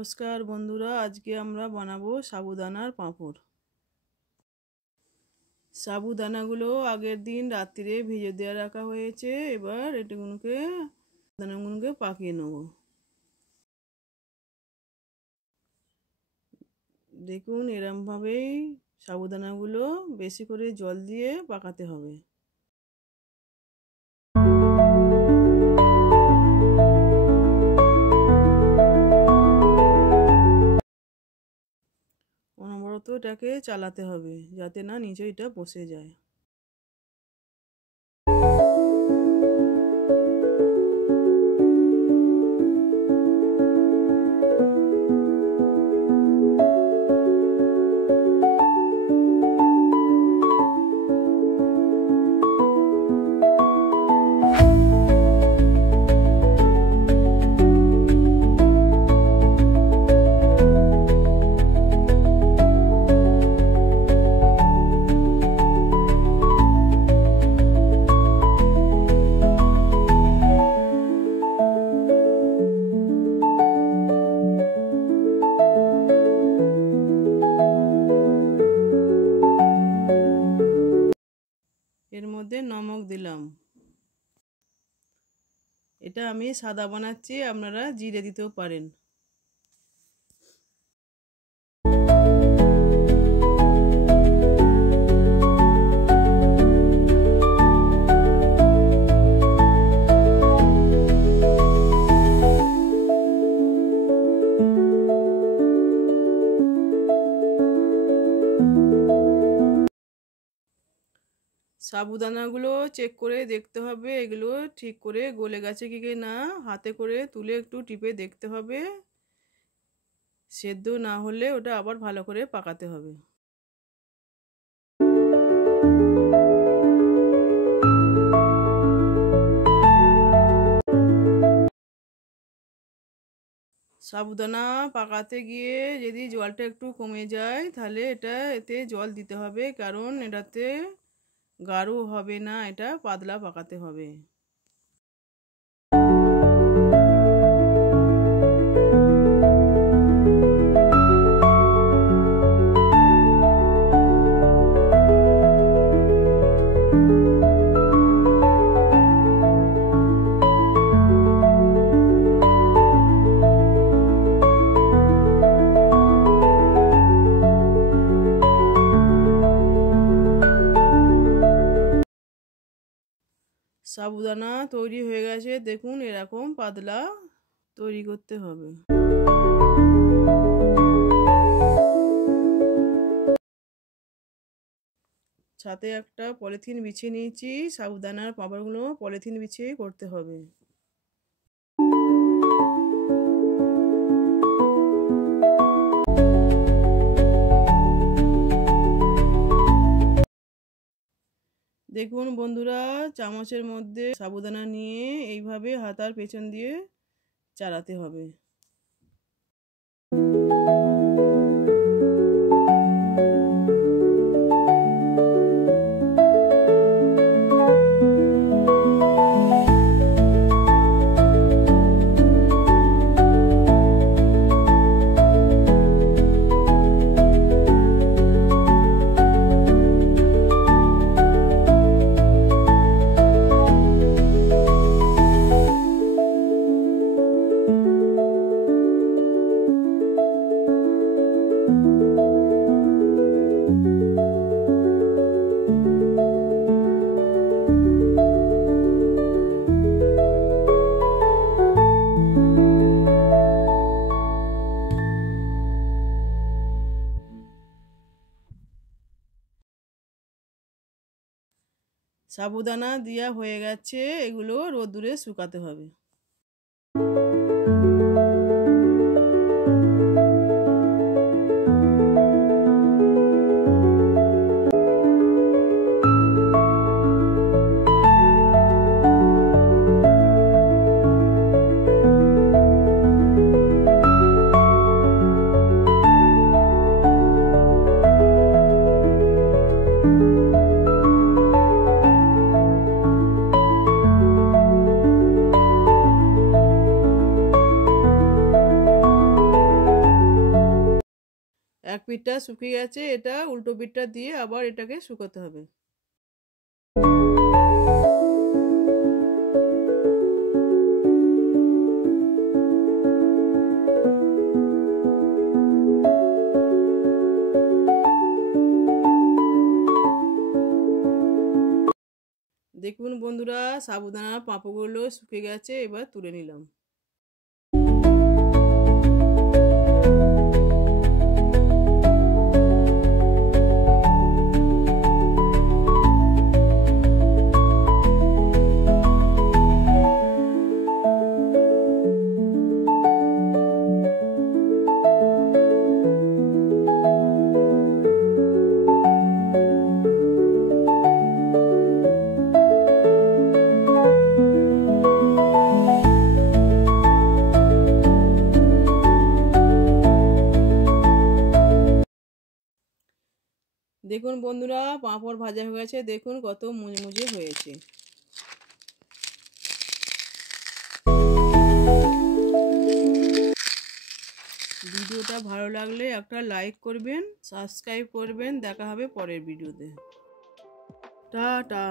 নমস্কার বন্ধুরা, আজকে আমরা বানাবো সাবুদানার পাঁপড়। সাবুদানাগুলো আগের দিন রাত্রিরে ভিজে দেওয়া রাখা হয়েছে। এবার দানাগুলোকে পাকিয়ে নেব। দেখুন, এরমভাবেই সাবুদানাগুলো বেশি করে জল দিয়ে পাকাতে হবে। অনবরত এটাকে চালাতে হবে যাতে না নিচে এটা বসে যায়। এর মধ্যে নমক দিলাম। এটা আমি সাদা বানাচ্ছি, আপনারা জিরে দিতেও পারেন। সাবুদানাগুলো চেক করে দেখতে হবে এগুলো ঠিক করে গলে গেছে কি না। হাতে করে তুলে একটু টিপে দেখতে হবে। সেদ্ধ না হলে ওটা আবার ভালো করে পাকাতে হবে। সাবুদানা পাকাতে গিয়ে যদি জলটা একটু কমে যায় তাহলে এতে জল দিতে হবে, কারণ এটাতে গাঢ় হবে না, এটা পাতলা পাকাতে হবে। সাবুদানা তৈরি হয়ে গেছে, দেখুন এরকম পাতলা তৈরি করতে হবে। সাথে একটা পলিথিন বিছিয়ে নিয়েছি, সাবুদানার পাঁপড়গুলো পলিথিন বিছিয়ে করতে হবে। দেখুন বন্ধুরা, চামচের মধ্যে সাবুদানা নিয়ে এইভাবে হাতার পেছন দিয়ে চালাতে হবে। সাবুদানা দেওয়া হয়ে গেছে, এগুলো রোদ্দুরে শুকাতে হবে। পিঠটা শুকিয়ে গেছে, এটা উল্টো পিঠটা দিয়ে আবার এটাকে শুকাতে হবে। দেখুন বন্ধুরা, সাবুদানার পাঁপড়গুলো শুকিয়ে গেছে, এবার তুলে নিলাম। দেখুন বন্ধুরা, পাঁপড় ভাজা হয়ে গেছে, দেখুন কত মুচমুচে হয়েছে। ভিডিওটা ভালো লাগলে একটা লাইক করবেন, সাবস্ক্রাইব করবেন। দেখা হবে পরের ভিডিওতে। টাটা।